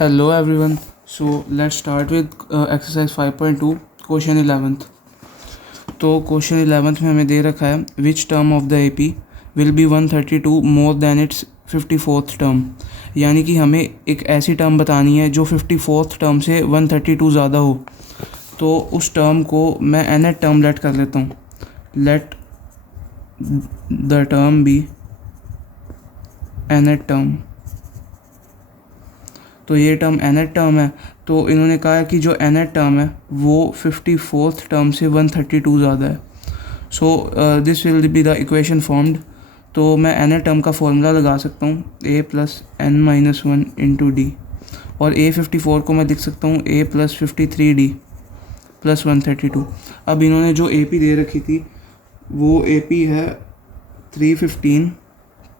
Hello everyone. So let's start with exercise 5.2 question 11th. तो question 11th में हमें दे रखा है which term of the AP will be 132 more than it's 54th term, यानी कि हमें एक ऐसी टर्म बतानी है जो 54th टर्म से 132 ज़्यादा हो. तो उस टर्म को मैं nth टर्म लेट कर लेता हूँ. Let the term be nth term. तो ये टर्म nth टर्म है. तो इन्होंने कहा है कि जो nth टर्म है वो 54th टर्म से 132 ज़्यादा है. So this will be the equation formed. तो मैं nth टर्म का फॉर्मूला लगा सकता हूँ a plus n minus 1 into D, और a54 को मैं लिख सकता हूँ a प्लस 53d प्लस 132. अब इन्होंने जो AP दे रखी थी वो AP है 315,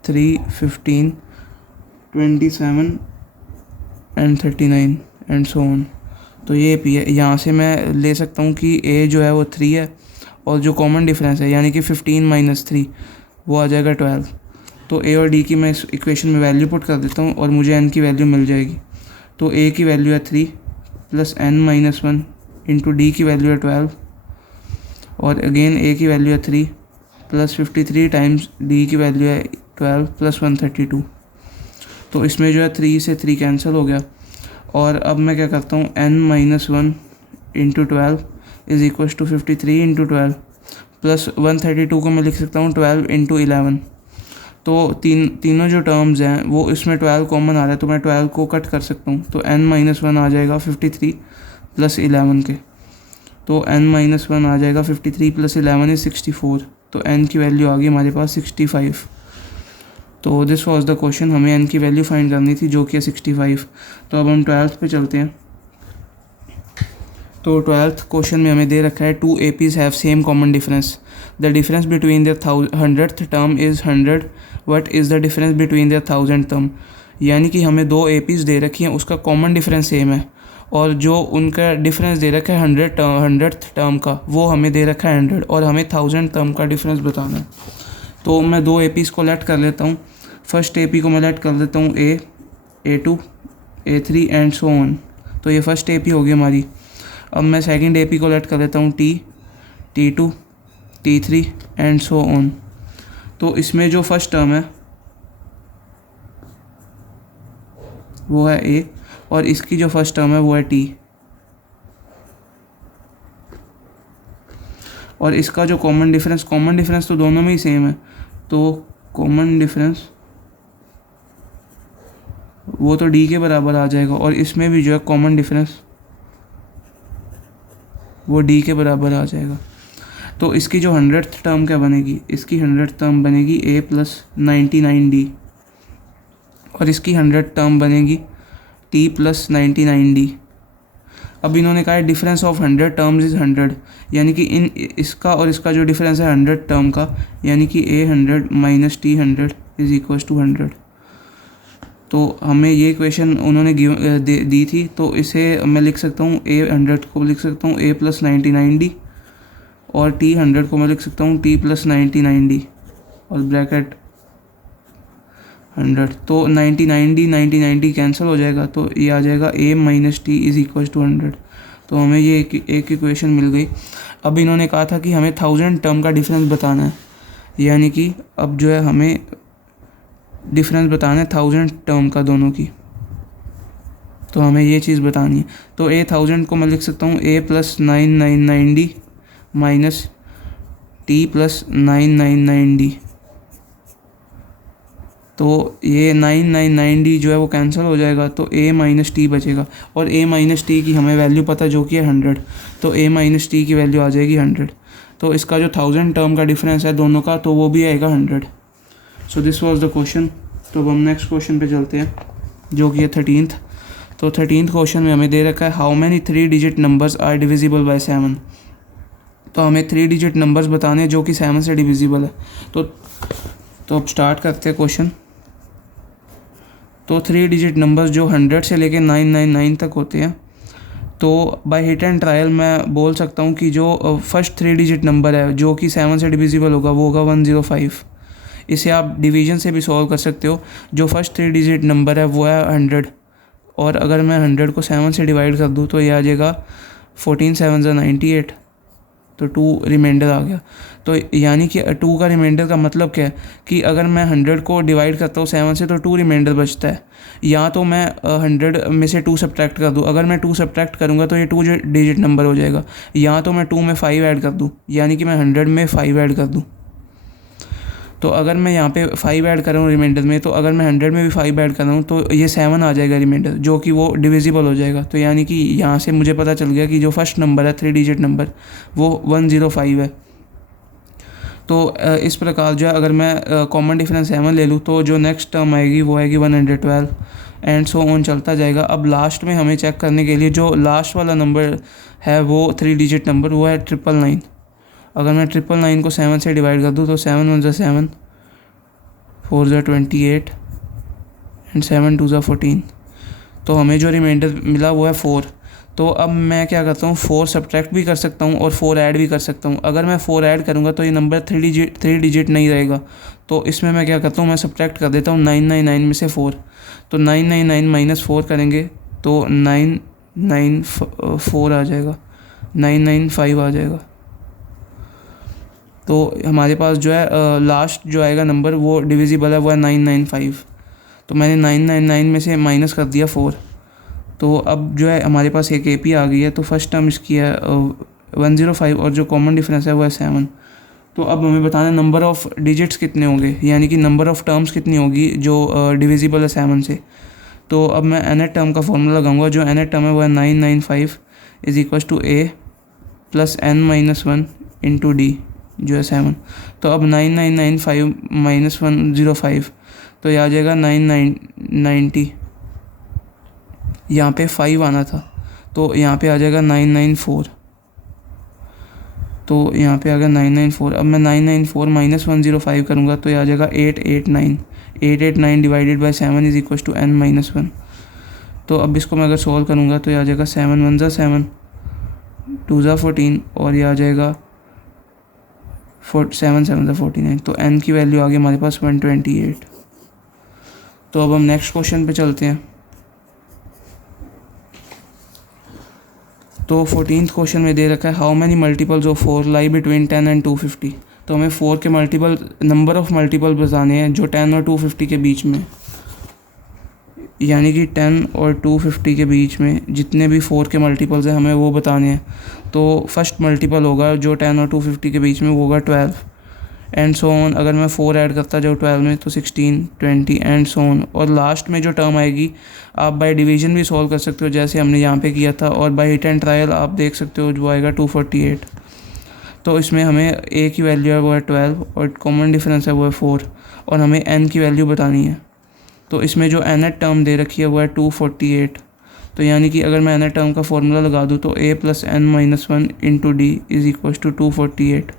27 एंड 39 एंड सो ऑन. तो ये AP है. यहाँ से मैं ले सकता हूँ कि A जो है वो 3 है, और जो कॉमन डिफरेंस है यानी कि 15 माइनस 3 वो आ जाएगा 12. तो A और D की मैं इस इक्वेशन में वैल्यू पुट कर देता हूँ और मुझे N की वैल्यू मिल जाएगी. तो A की वैल्यू है 3 plus N minus 1 into D की वैल्यू है 12, और अगेन A की वैल्यू है 3 प्लस 53 टाइम्स D की वैल्यू है 12 प्लस 132. तो इसमें जो है 3 से 3 कैंसिल हो गया. और अब मैं क्या करता हूँ n minus 1 into 12 is equal to 53 into 12 plus 132 को मैं लिख सकता हूँ 12 इंटू 11. तो तीनों जो टर्म्स हैं वो इसमें 12 कॉमन आ रहा है, तो मैं 12 को कट कर सकता हूँ. तो n माइनस 1 आ जाएगा 53 प्लस 11 के. तो n माइनस 1 आ जाएगा 53 प्लस 11 इज़ 64. तो n की वैल्यू आ गई हमारे पास 65. तो दिस वाज द क्वेश्चन. हमें n की वैल्यू फाइंड करनी थी जो कि है 65. तो अब हम 12th पे चलते हैं. तो 12th क्वेश्चन में हमें दे रखा है 2 APs have same common difference. The difference between their 100th term is 100. What is the difference between their 1000th term. यानी कि हमें 2 APs दे रखी हैं, उसका कॉमन डिफरेंस सेम है, और जो उनका डिफरेंस दे रखा है 100th टर्म का वो हमें दे रखा है 100, और हमें 1000th टर्म का डिफरेंस बताना है. तो मैं 2 APs को लेट कर लेता हूँ. फर्स्ट AP को मैं लेट कर देता हूँ A, A2, A3 and so on. तो ये फर्स्ट AP होगी हमारी. अब मैं सेकंड AP को लेट कर देता हूँ T, T2, T3 and so on. तो इसमें जो फर्स्ट टर्म है वो है A, और इसकी जो फर्स्ट टर्म है वो है T, और इसका जो कॉमन डिफरेंस तो दोनों में ही सेम है. तो कॉमन डिफरेंस वो तो D के बराबर आ जाएगा, और इसमें भी जो है कॉमन डिफरेंस वो D के बराबर आ जाएगा. तो इसकी जो 100th टर्म क्या बनेगी, इसकी 100th टर्म बनेगी A प्लस 99D, और इसकी 100th टर्म बनेगी T प्लस 99D. अब इन्होंने कहा है डिफरेंस ऑफ 100 टर्म्स इज़ 100, यानी कि इसका और इसका जो डिफरेंस है 100 टर्म का, यानी कि A 100 minus T 100 is equal to 100. तो हमें ये इक्वेशन उन्होंने दी थी, तो इसे मैं लिख सकता हूँ A 100 को लिख सकता हूँ A प्लस 99D, और T 100 को मैं लिख सकता हूँ T प्लस 99D और ब्रैकेट 100. तो 99D कैंसिल हो जाएगा, तो ये आ जाएगा A minus T is equal to 100. तो हमें ये एक इक्वेशन मिल गई. अब इन्होंने कहा था कि हमें 1000 टर्म का डिफरेंस बताना है, यानी कि अब जो है हमें डिफरेंस बताना है 1000 टर्म का दोनों की. तो हमें ये चीज़ बतानी है. तो A 1000 को मैं लिख सकता हूँ A plus 999D minus T plus 999D. तो ये 999D जो है वो कैंसिल हो जाएगा, तो A माइनस T बचेगा, और A माइनस T की हमें वैल्यू पता जो कि है 100. तो A माइनस T की वैल्यू आ जाएगी 100. तो इसका जो 1000 टर्म का डिफरेंस है दोनों का, तो वो भी आएगा 100. So this was the question. तो अब हम नेक्स्ट क्वेश्चन पे चलते हैं जो कि है 13th. तो 13th क्वेश्चन में हमें दे रखा है how many 3 digit numbers are divisible by 7. तो हमें 3 डिजिट नंबर्स बताने जो कि 7 से डिविजिबल है. तो अब स्टार्ट करते हैं क्वेश्चन. तो 3 डिजिट नंबर्स जो 100 से लेके 999 तक होते हैं. तो बाय हिट एंड ट्रायल मैं बोल सकता हूँ कि जो फर्स्ट 3 डिजिट नंबर है जो कि 7 से डिविजिबल होगा वो होगा 105. इसे आप डिवीजन से भी सॉल्व कर सकते हो. जो फर्स्ट 3 डिजिट नंबर है वो है 100, और अगर मैं 100 को 7 से डिवाइड कर दूँ तो ये आ जाएगा 14 7 ज़ा 98, तो 2 रिमाइंडर आ गया। तो यानी कि 2 का रिमाइंडर का मतलब क्या है कि अगर मैं 100 को डिवाइड करता हूँ 7 से तो 2 रिमाइंडर बचता है। या तो मैं 100 में से 2 सब्ट्रैक्ट कर दूँ, अगर मैं 2 सब्ट्रैक्ट करूँगा तो ये 2 डिजिट नंबर हो जाएगा। या तो मैं 2 में 5 ऐड कर दूँ, यानी कि मैं 100 में 5 ऐड कर दूँ। तो अगर मैं यहाँ पे 5 ऐड कर रहा हूँ रिमाइंडर में, तो अगर मैं 100 में भी 5 ऐड कर रहा हूँ तो ये 7 आ जाएगा रिमाइंडर, जो कि वो डिविजिबल हो जाएगा। तो यानी कि यहाँ से मुझे पता चल गया कि जो फर्स्ट नंबर है 3 डिजिट नंबर वो 105 है। तो इस प्रकार जो है अगर मैं कॉमन डिफरेंस 7 ले लूँ तो जो नेक्स्ट टर्म आएगी वो आएगी 112 एंड सो ऑन चलता जाएगा। अब लास्ट में हमें चेक करने के लिए जो लास्ट वाला नंबर है वो 3 डिजिट नंबर वो है 999। अगर मैं 999 को 7 से डिवाइड कर दूँ तो 7 1 ज़ा 7, 4 ज़ा 28 एंड 7 2 ज़ा 14। तो हमें जो रिमाइंडर मिला वो है 4। तो अब मैं क्या करता हूँ, 4 सब्ट्रैक्ट भी कर सकता हूँ और 4 ऐड भी कर सकता हूँ। अगर मैं 4 ऐड करूँगा तो ये नंबर 3 डिजिट नहीं रहेगा। तो इसमें मैं क्या करता हूँ, मैं सब्ट्रैक्ट कर देता हूँ 999 में से 4। तो 999 माइनस 4 करेंगे तो 994 आ जाएगा, 995 आ जाएगा। तो हमारे पास जो है लास्ट जो आएगा नंबर वो डिविजिबल है, वो है 995। तो मैंने 999 में से माइनस कर दिया 4। तो अब जो है हमारे पास एक AP आ गई है। तो फर्स्ट टर्म इसकी है 105 और जो कॉमन डिफरेंस है वो है 7। तो अब हमें बताना है नंबर ऑफ़ डिजिट्स कितने होंगे, यानी कि नंबर ऑफ़ टर्म्स कितनी होगी जो डिविजिबल है 7 से। तो अब मैं nth टर्म का फॉर्मूला लगाऊंगा। जो nth टर्म है वो है 995 is equal to A plus n-1 into D जो है 7। तो अब 9995 माइनस 105 तो ये आ जाएगा 9990। यहाँ पे 5 आना था तो यहाँ पे आ जाएगा 994। तो यहाँ पे आ गया 994। अब मैं 994 माइनस 105 करूँगा तो ये आ जाएगा 889। 889 divided by 7 is equal to n-1। तो अब इसको मैं अगर सॉल्व करूँगा तो ये आ जाएगा 7 1 ज़ा 7, 2 ज़ा 14 और ये आ जाएगा 7 7 ज़ा 49। तो n की वैल्यू आ गई हमारे पास 128। तो अब हम नेक्स्ट क्वेश्चन पे चलते हैं। तो 14th क्वेश्चन में दे रखा है how many multiples of 4 lie between 10 and 250। तो हमें 4 के मल्टीपल नंबर ऑफ़ मल्टीपल बताने हैं जो 10 और 250 के बीच में, यानी कि 10 और 250 के बीच में जितने भी 4 के मल्टीपल्स हैं हमें वो बताने हैं। तो फर्स्ट मल्टीपल होगा जो 10 और 250 के बीच में वो होगा 12 एंड सो ऑन। अगर मैं 4 ऐड करता जाऊँ 12 में तो 16 20 एंड सो ऑन। और लास्ट में जो टर्म आएगी आप बाय डिवीजन भी सॉल्व कर सकते हो जैसे हमने यहाँ पे किया था, और बाय हिट एंड ट्रायल आप देख सकते हो जो आएगा 248। तो इसमें हमें A की वैल्यू है वो है 12 और कॉमन डिफरेंस है वो है 4 और हमें n की वैल्यू बतानी है। तो इसमें जो nth टर्म दे रखी है वो है 248। तो यानी कि अगर मैं nth टर्म का फॉर्मूला लगा दूँ तो A plus n-1 into D is equal to 248।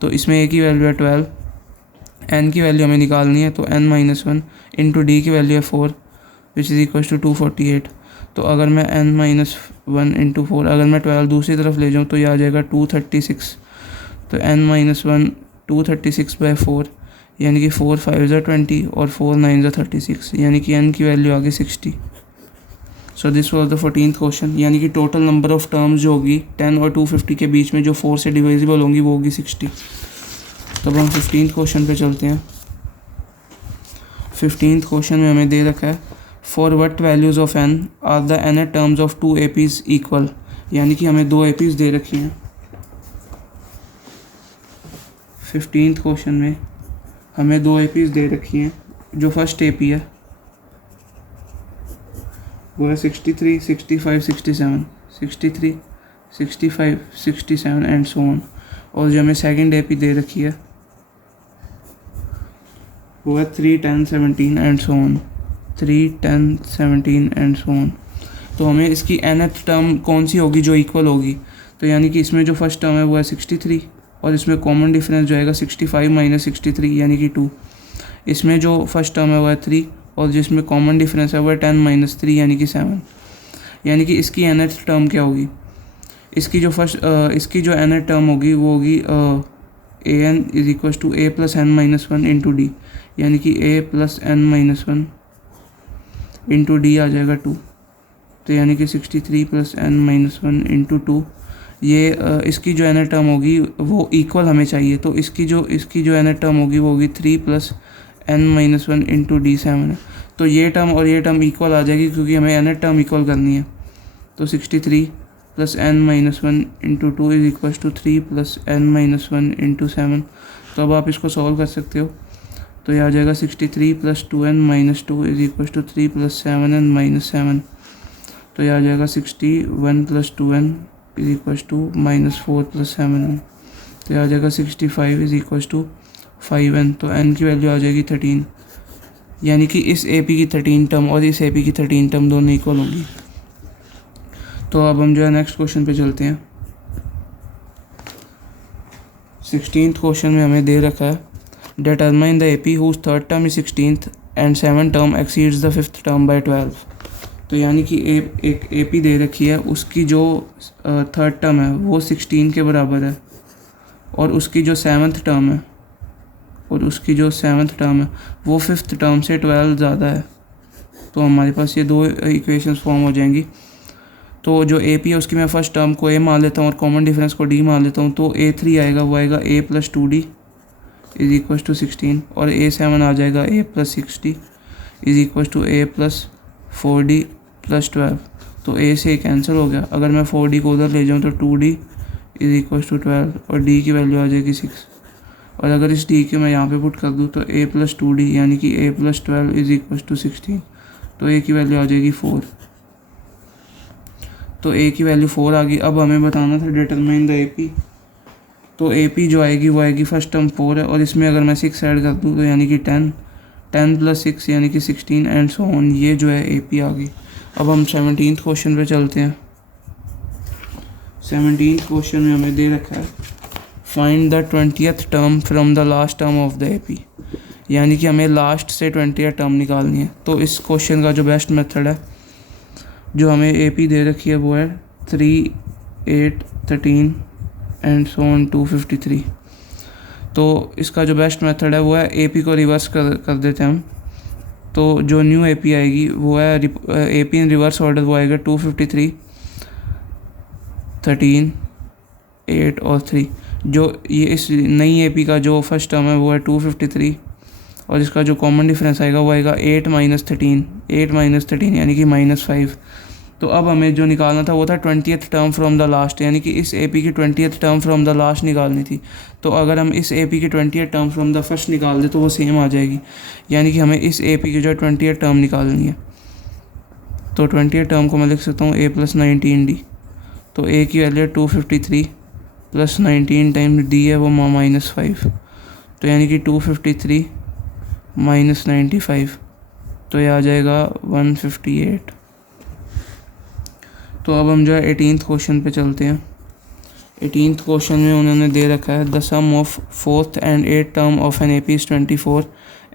तो इसमें A की वैल्यू है 12, n की वैल्यू हमें निकालनी है तो n-1 इंटू D की वैल्यू है 4 विच इज़ इक्वल टू 248। तो अगर मैं n-1 इंटू 4 अगर मैं 12 दूसरी तरफ ले जाऊँ तो ये आ जाएगा 236। तो n-1 236/4 यानी कि 4 5 ज़ा 20 और 4 9 ज़ा 36, यानी कि n की वैल्यू आ गई 60। So this was the 14th question, यानी कि टोटल नंबर ऑफ़ टर्म्स जो होगी 10 और 250 के बीच में जो 4 से डिविजिबल होंगी वो होगी 60। तब हम 15th क्वेश्चन पे चलते हैं। 15th क्वेश्चन में हमें दे रखा है for what values of n are the nth terms of 2 APs equal, यानी कि हमें 2 APs दे रखी हैं। 15th क्वेश्चन में हमें 2 APs दे रखी हैं। जो फर्स्ट AP है वो है 63 65 67, 63 65 67 एंड सो ऑन। और जो हमें सेकंड AP दे रखी है वो है 3 10 17 and so on, 3 10 17 and so on. तो हमें इसकी nth टर्म कौन सी होगी जो इक्वल होगी। तो यानी कि इसमें जो फर्स्ट टर्म है वो है 63 और इसमें कॉमन डिफरेंस जो आएगा 65 माइनस 63 यानी कि 2। इसमें जो फर्स्ट टर्म है वो है 3 और जिसमें कॉमन डिफरेंस है वो है 10 माइनस 3 यानी कि 7। यानी कि इसकी nth टर्म क्या होगी। इसकी जो nth टर्म होगी वो होगी an is equal to A plus n-1 into D, यानी कि A plus n-1 into D आ जाएगा 2। तो यानी कि 63 प्लस n माइनस 1 इंटू 2, ये इसकी जो n टर्म होगी वो इक्वल हमें चाहिए, तो इसकी जो n टर्म होगी वो होगी 3 plus n minus 1 into D7 है। तो ये टर्म और ये टर्म इक्वल आ जाएगी क्योंकि हमें n टर्म इक्वल करनी है। तो 63 plus n minus 1 into 2 is equal to 3 plus n minus 1 into 7। तो अब आप इसको सॉल्व कर सकते हो, तो ये आ जाएगा 63 plus 2n minus 2 is equal to 3 plus 7n minus 7। तो ये आ जाएगा 61 plus 2n is equal to minus 4 plus 7n। तो ये आ जाएगा 65 इज इक्वल टू 5n। तो n की वैल्यू आ जाएगी 13, यानी कि इस AP की 13 टर्म और इस AP की 13 टर्म दोनों इक्वल होंगी। तो अब हम जो है नेक्स्ट क्वेश्चन पे चलते हैं। 16th क्वेश्चन में हमें दे रखा है determine the AP whose third term is 16th and 7 term exceeds the 5th term by 12। तो यानी कि एक AP दे रखी है, उसकी जो थर्ड टर्म है वो 16 के बराबर है, और उसकी जो 7th टर्म है वो 5th टर्म से 12 ज़्यादा है। तो हमारे पास ये दो इक्वेशंस फॉर्म हो जाएंगी। तो जो AP है उसकी मैं फर्स्ट टर्म को A मान लेता हूँ और कॉमन डिफरेंस को D मान लेता हूँ। तो A3 आएगा, वो आएगा A plus 2D is equal to 16, और A7 आ जाएगा A plus 6D is equal to A plus 4D plus 12। तो A से कैंसिल हो गया। अगर मैं 4D को उधर ले जाऊँ तो 2D इज इक्वल टू 12 और D की वैल्यू आ जाएगी 6। और अगर इस D के मैं यहाँ पे पुट कर दूँ तो A प्लस 2D यानी कि A plus 12 is equal to 16। तो A की वैल्यू आ जाएगी 4। तो A की वैल्यू 4 आ गई। अब हमें बताना था डिटरमाइन द AP। तो AP जो आएगी वो आएगी, फर्स्ट टर्म 4 है और इसमें अगर मैं 6 ऐड कर दूँ तो यानी कि 10 प्लस 6 यानी कि 16 एंड सो ऑन। ये जो है AP आ गई। अब हम 17th क्वेश्चन पे चलते हैं। 17th क्वेश्चन में हमें दे रखा है find the 20th term from the last term of the AP, यानी कि हमें लास्ट से 20th टर्म निकालनी है। तो इस क्वेश्चन का जो बेस्ट मेथड है, जो हमें AP दे रखी है वो है 3, 8, 13 एंड सो ऑन 253। तो इसका जो बेस्ट मेथड है वो है AP को रिवर्स कर देते हैं हम। तो जो न्यू AP आएगी वो है AP इन रिवर्स ऑर्डर, वो आएगा 253, 13, 8 और 3। जो ये इस नई AP का जो फर्स्ट टर्म है वो है 253, और इसका जो कॉमन डिफरेंस आएगा वो आएगा 8 माइनस 13 यानी कि -5। तो अब हमें जो निकालना था वो था 20th term from the last, यानी कि इस AP की 20th term from the last निकालनी थी। तो अगर हम इस AP की 20th term from the first निकाल दें तो वो सेम आ जाएगी, यानी कि हमें इस AP की जो 20th टर्म निकालनी है। तो 20th टर्म को मैं लिख सकता हूँ A प्लस 19D। तो A की वैल्यू 253 प्लस 19 टाइम D है वो -5। तो यानी कि 253 माइनस 95, तो ये आ जाएगा 158। तो अब हम जो है 18th क्वेश्चन पे चलते हैं। 18th क्वेश्चन में उन्होंने दे रखा है the sum of 4th and 8th term of an AP is 24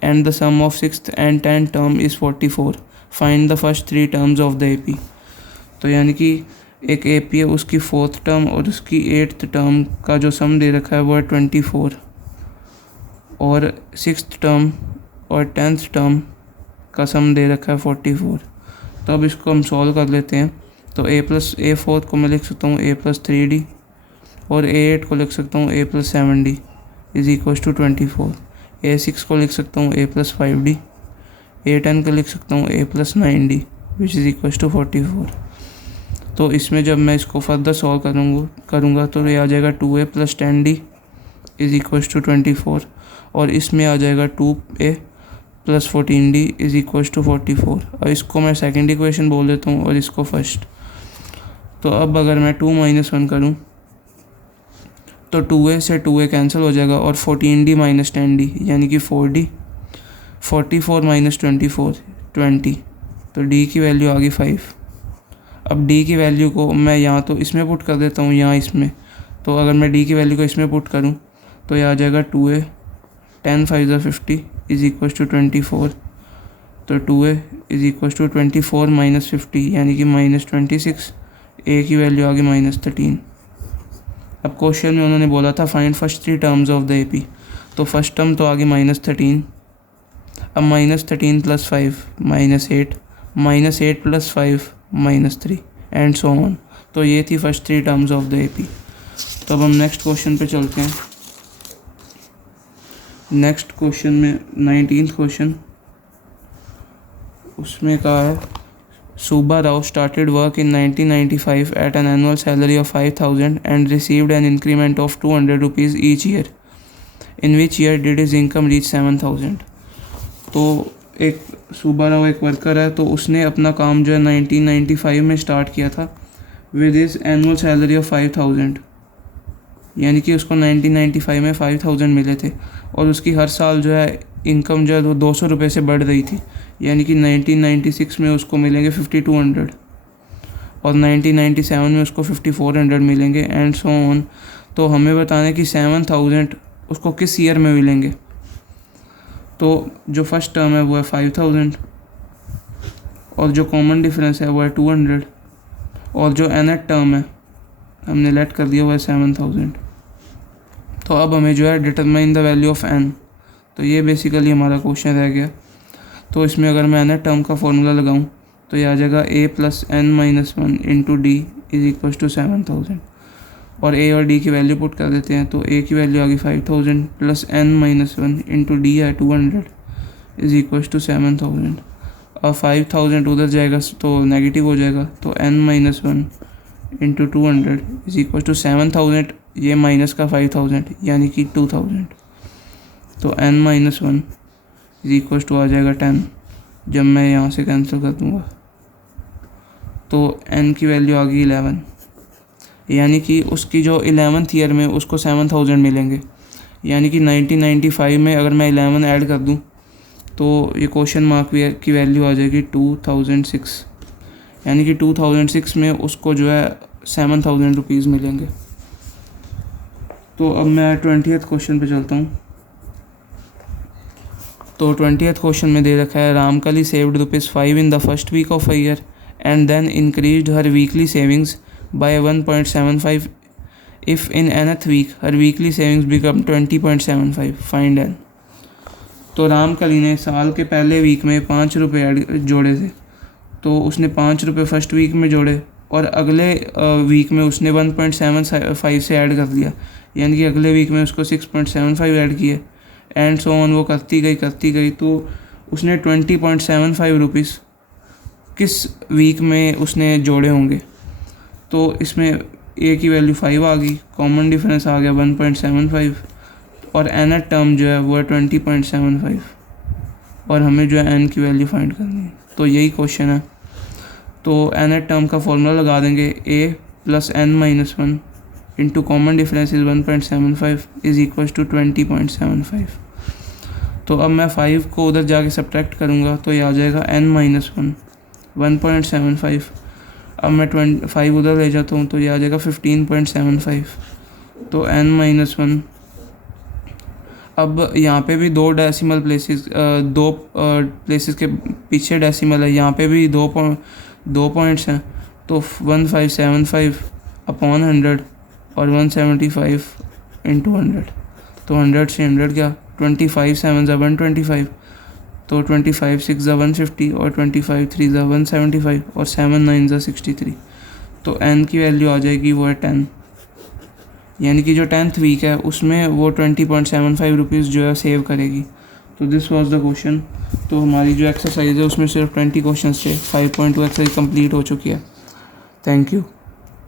and the sum of 6th and 10th term is 44। Find the first 3 terms of the AP। तो यानी कि एक AP है, उसकी 4th टर्म और उसकी 8th टर्म का जो सम दे रखा है वो है 24, और 6th टर्म और 10th टर्म का सम दे रखा है 44। तो अब इसको हम सॉल्व कर लेते हैं। तो A4 को मैं लिख सकता हूँ A प्लस 3D, और A8 को लिख सकता हूँ A plus 7D is equal to 24। A6 को लिख सकता हूँ A प्लस 5D। A10 को लिख सकता हूँ A plus 9D which is equal to 44। तो इसमें जब मैं इसको फर्दर सॉल्व करूँगा तो ये आ जाएगा 2A plus 10D is equal to 24, और इसमें आ जाएगा 2A plus 14D is equal to 44। और इसको मैं सेकेंड इक्वेशन बोल देता हूँ और इसको फर्स्ट। तो अब अगर मैं 2 माइनस 1 करूँ तो 2A से 2A कैंसिल हो जाएगा, और 14D माइनस 10D यानी कि 4D। 44 माइनस 24 20, तो D की वैल्यू आ गई 5। अब D की वैल्यू को मैं यहाँ तो इसमें पुट कर देता हूँ, यहाँ इसमें। तो अगर मैं D की वैल्यू को इसमें पुट करूँ तो यह आ जाएगा 2A 10 5 50 इज इक्वल टू 24। तो 2A is equal to 24 minus 50 यानी कि -26। A की वैल्यू आ गई -13। अब क्वेश्चन में उन्होंने बोला था find first 3 terms of the AP। तो फर्स्ट टर्म तो आ गई -13। अब -13 plus 5 -8, -8 plus 5 -3 and so on. तो ये थी first 3 terms of the AP। तो अब हम नेक्स्ट क्वेश्चन पे चलते हैं। नेक्स्ट क्वेश्चन में 19th क्वेश्चन, उसमें कहा है Subba Rao started work in 1995 at an annual salary of 5,000 and received an increment of 200 rupees each year. In which year did his income reach 7,000? तो एक सुब्बा राव एक वर्कर है, तो उसने अपना काम जो है 1995 में स्टार्ट किया था with his annual salary of 5,000, यानी कि उसको 1995 में 5,000 मिले थे और उसकी हर साल जो है इनकम जो है वो 200 रुपये से बढ़ रही थी, यानी कि 1996 में उसको मिलेंगे 5,200 और 1997 में उसको 5,400 मिलेंगे एंड सो ऑन। तो हमें बताना है कि 7,000 उसको किस ईयर में मिलेंगे। तो जो फर्स्ट टर्म है वो है 5,000 और जो कॉमन डिफरेंस है वो है 200 और जो nth टर्म है हमने लेट कर दिया वो है 7,000। तो अब हमें जो है determine the value of n, तो ये बेसिकली हमारा क्वेश्चन रह गया। तो इसमें अगर मैं nth टर्म का फॉर्मूला लगाऊं तो ये आ जाएगा a + n-1 into D is equal to 7,000 और a और d की वैल्यू पुट कर देते हैं। तो a की वैल्यू आ गई 5,000 + n-1 इंटू डी है 200 इज इक्वल टू 7,000। अब 5,000 उधर जाएगा तो नेगेटिव हो जाएगा, तो n-1 into 200 is equal to 7,000, ये माइनस का 5,000 यानी कि 2,000। तो n-1 इज इक्वल टू आ जाएगा 10। जब मैं यहाँ से कैंसिल कर दूँगा तो n की वैल्यू आ गई 11, यानी कि उसकी जो 11th ईयर में उसको 7,000 मिलेंगे, यानी कि 1995 में अगर मैं 11 ऐड कर दूँ तो ये क्वेश्चन मार्क की वैल्यू आ जाएगी 2006, यानी कि 2006 में उसको जो है 7,000 रुपीज़ मिलेंगे। तो अब मैं 20th क्वेश्चन पे चलता हूँ। तो 20th क्वेश्चन में दे रखा है Ramkali saved ₹5 in the first week of a year and then increased her weekly savings by 1.75 if in nth week her weekly savings become 20.75, find n। तो रामकली ने साल के पहले वीक में 5 रुपये जोड़े थे, तो उसने 5 रुपये फर्स्ट वीक में जोड़े और अगले वीक में उसने 1.75 से ऐड कर दिया, यानी कि अगले वीक में उसको 6.75 ऐड किए एंड सो ऑन। वो करती गई तो उसने 20.75 रुपीज़ किस वीक में उसने जोड़े होंगे। तो इसमें a की वैल्यू 5 आ गई, कॉमन डिफरेंस आ गया 1.75 और nth टर्म जो है वो है 20.75 और हमें जो है n की वैल्यू फाइंड करनी है। तो यही क्वेश्चन है। तो nth टर्म का फॉर्मूला लगा देंगे a + n-1 into common difference is 1.75 is equal to 20.75। तो अब मैं 5 को उधर जाके सब्ट्रैक्ट करूँगा तो ये आ जाएगा n-1 1.75। अब मैं 5 उधर ले जाता हूँ तो ये आ जाएगा 15.75। तो n-1, अब यहाँ पे भी दो डेसिमल प्लेसेस, दो प्लेसेस के पीछे डेसिमल है, यहाँ पे भी दो पॉइंट्स हैं। तो 1575 अपॉन 100 और 175 इंटू 100, तो 100 से 100 क्या, 25 7 ज़ा 125, तो 25 6 ज़ा 150 और 25 3 ज़ा 175 और 7 9 ज़ा 63। तो n की वैल्यू आ जाएगी वो है 10, यानी कि जो 10th वीक है उसमें वो 20.75 रुपीज़ जो है सेव करेगी। तो दिस वाज द क्वेश्चन। तो हमारी जो एक्सरसाइज है उसमें सिर्फ 20 क्वेश्चन थे, 5.2 एक्सरसाइज कंप्लीट हो चुकी है। Thank you.